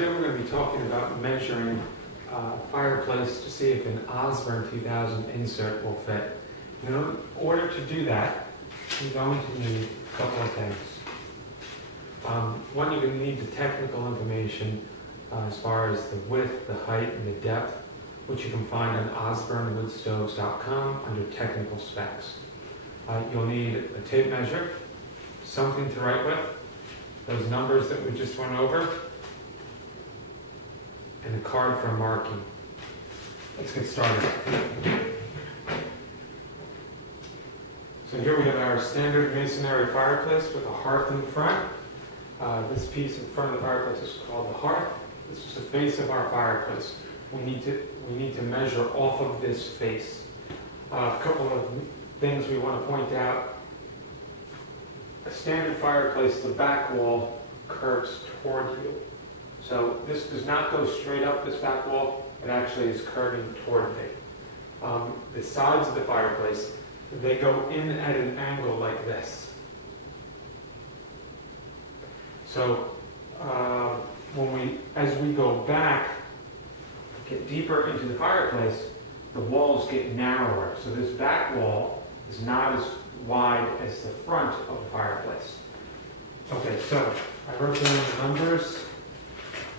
today we're going to be talking about measuring fireplace to see if an Osburn 2000 insert will fit. In order to do that, you're going to need a couple of things. One, you're going to need the technical information as far as the width, the height, and the depth, which you can find on osburnwoodstoves.com under technical specs. You'll need a tape measure, something to write with, those numbers that we just went over, and a card for marking. Let's get started. So here we have our standard masonry fireplace with a hearth in front. This piece in front of the fireplace is called the hearth. This is the face of our fireplace. We need to measure off of this face. A couple of things we want to point out. A standard fireplace, the back wall curves toward you. So this does not go straight up this back wall, it actually is curving toward me. The sides of the fireplace, they go in at an angle like this. So as we go back, get deeper into the fireplace, the walls get narrower. So this back wall is not as wide as the front of the fireplace. Okay, so I wrote down the numbers.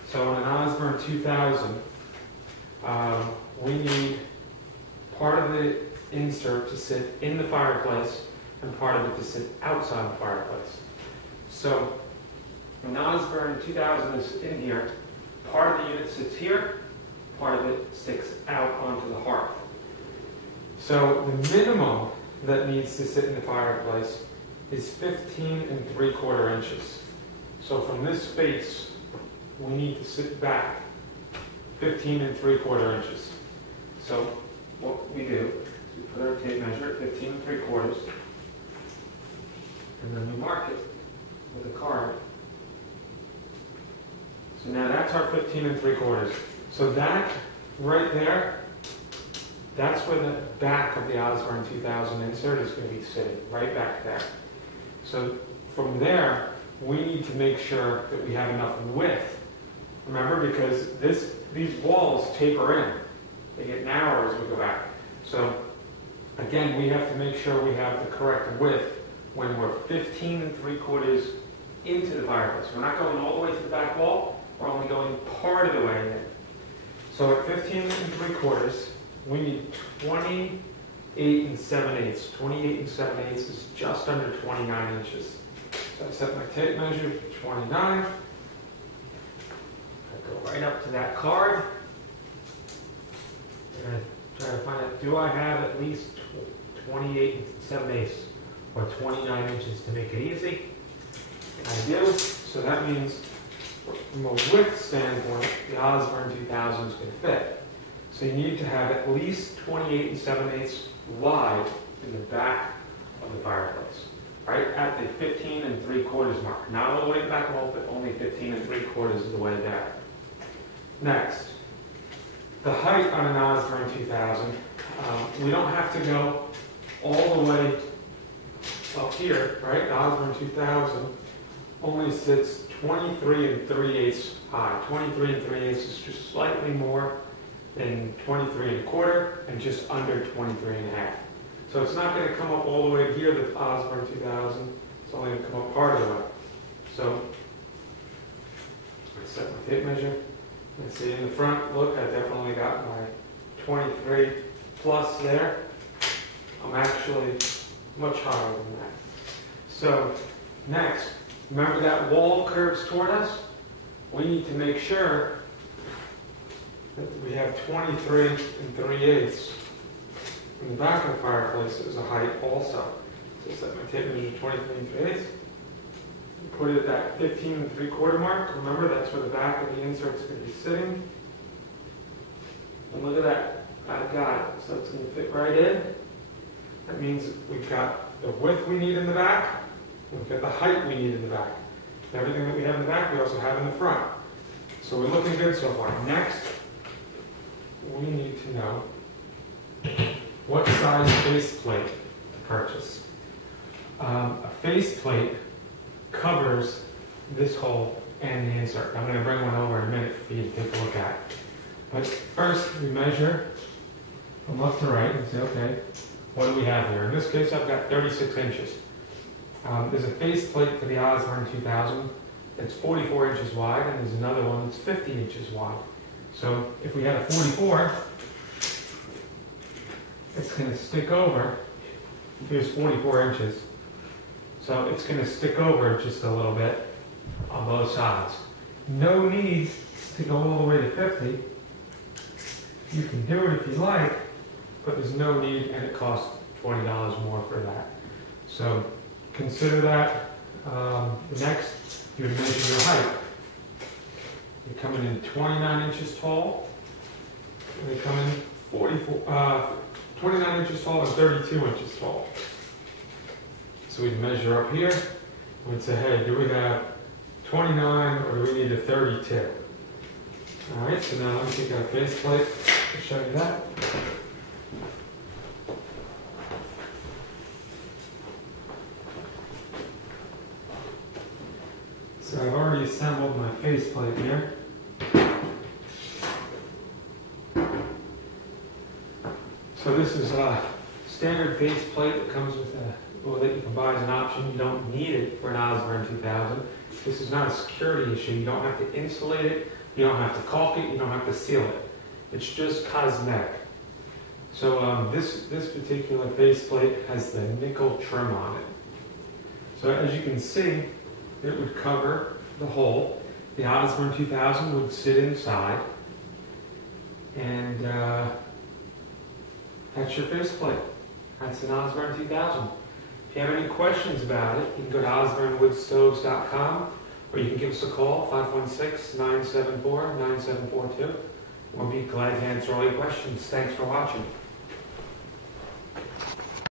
So on an Osburn 2000, we need part of the insert to sit in the fireplace and part of it to sit outside the fireplace. So an Osburn 2000 is in here. Part of the unit sits here, part of it sticks out onto the hearth. So the minimum that needs to sit in the fireplace is 15 3/4 inches. So from this face, we need to sit back 15 3/4 inches. So what we do is we put our tape measure at 15 3/4, and then we mark it with a card. So now that's our 15 3/4. So that right there, that's where the back of the Osburn 2000 insert is going to be sitting, right back there. So from there, we need to make sure that we have enough width. Remember, because these walls taper in. They get narrower as we go back. So again, we have to make sure we have the correct width when we're 15 3/4 into the fireplace. We're not going all the way to the back wall. We're only going part of the way in. So at 15 3/4, we need 28 7/8. 28 7/8 is just under 29 inches. So I set my tape measure to 29. I go right up to that card. And I try to find out, do I have at least 28 7/8 or 29 inches to make it easy? I do. So that means from a width standpoint, the Osburn 2000 is going to fit. So you need to have at least 28 7/8 wide in the back of the fireplace, right at the 15 3/4 mark. Not all the way back wall, but only 15 3/4 of the way there. Next, the height on an Osburn 2000, we don't have to go all the way up here, right? The Osburn 2000 only sits 23 3/8 high. 23 3/8 is just slightly more than 23 1/4 and just under 23 1/2. So it's not going to come up all the way here, the Osburn 2000. It's only going to come up part of the way. So I set my tape measure. Let's see, in the front, look, I definitely got my 23 plus there. I'm actually much higher than that. So next, remember that wall curves toward us? We need to make sure that we have 23 3/8 in the back of the fireplace as a height also. So set my tape measure 23 3/8. Put it at that 15 3/4 mark. Remember, that's where the back of the insert is going to be sitting. And look at that. I've got it. So it's going to fit right in. That means we've got the width we need in the back. We've got the height we need in the back. Everything that we have in the back, we also have in the front. So we're looking good so far. Next, we need to know what size faceplate to purchase. A faceplate covers this whole and the insert. I'm going to bring one over in a minute for you to take a look at. But first, we measure from left to right and say, okay, what do we have here? In this case, I've got 36 inches. There's a faceplate for the Osburn 2000 that's 44 inches wide, and there's another one that's 50 inches wide. So if we had a 44, it's going to stick over. Here's 44 inches. So it's going to stick over just a little bit on both sides. No need to go all the way to 50. You can do it if you like, but there's no need, and it costs $20 more for that. So consider that. Next, you would measure your height. You're coming in 29 inches tall. They come in 29 inches tall and 32 inches tall. So we'd measure up here. We'd say, hey, do we have 29 or do we need a 32? All right, so now let me take out a faceplate to show you that. So I've already assembled my faceplate here. So this is a standard faceplate that comes with that you can buy as an option. You don't need it for an Osburn 2000. This is not a security issue. You don't have to insulate it. You don't have to caulk it. You don't have to seal it. It's just cosmetic. So this particular faceplate has the nickel trim on it. So as you can see, it would cover the hole. The Osburn 2000 would sit inside, and that's your faceplate. That's an Osburn 2000. If you have any questions about it, you can go to osburnwoodstoves.com, or you can give us a call, 516-974-9742. We'll be glad to answer all your questions. Thanks for watching.